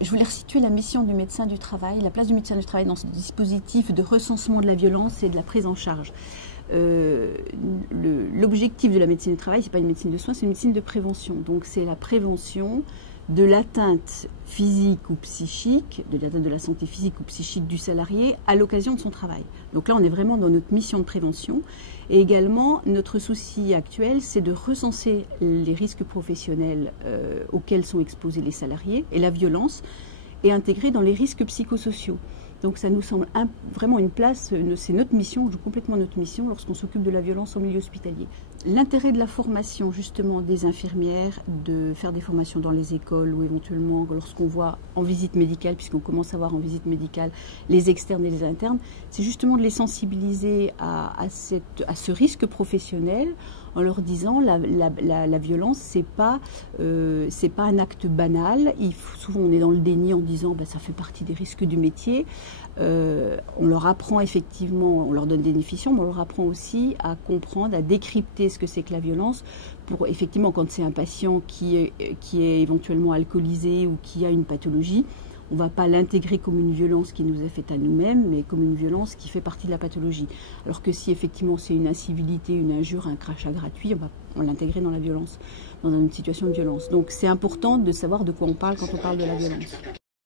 Je voulais resituer la mission du médecin du travail, la place du médecin du travail dans ce dispositif de recensement de la violence et de la prise en charge. L'objectif de la médecine du travail, ce n'est pas une médecine de soins, c'est une médecine de prévention. Donc c'est la prévention de l'atteinte physique ou psychique, de l'atteinte de la santé physique ou psychique du salarié à l'occasion de son travail. Donc là, on est vraiment dans notre mission de prévention. Et également, notre souci actuel, c'est de recenser les risques professionnels auxquels sont exposés les salariés et la violence, et intégrer dans les risques psychosociaux. Donc ça nous semble vraiment une place, c'est notre mission, on joue complètement notre mission lorsqu'on s'occupe de la violence au milieu hospitalier. L'intérêt de la formation justement des infirmières, de faire des formations dans les écoles ou éventuellement lorsqu'on voit en visite médicale, puisqu'on commence à voir en visite médicale les externes et les internes, c'est justement de les sensibiliser à ce risque professionnel en leur disant la violence, c'est pas un acte banal. Souvent on est dans le déni en disant ça fait partie des risques du métier. On leur apprend effectivement, on leur donne des définitions, mais on leur apprend aussi à comprendre, à décrypter ce que c'est que la violence, pour effectivement quand c'est un patient qui est éventuellement alcoolisé ou qui a une pathologie, on ne va pas l'intégrer comme une violence qui nous est faite à nous-mêmes, mais comme une violence qui fait partie de la pathologie. Alors que si effectivement c'est une incivilité, une injure, un crachat gratuit, on va l'intégrer dans la violence, dans une situation de violence. Donc c'est important de savoir de quoi on parle quand on parle de la violence.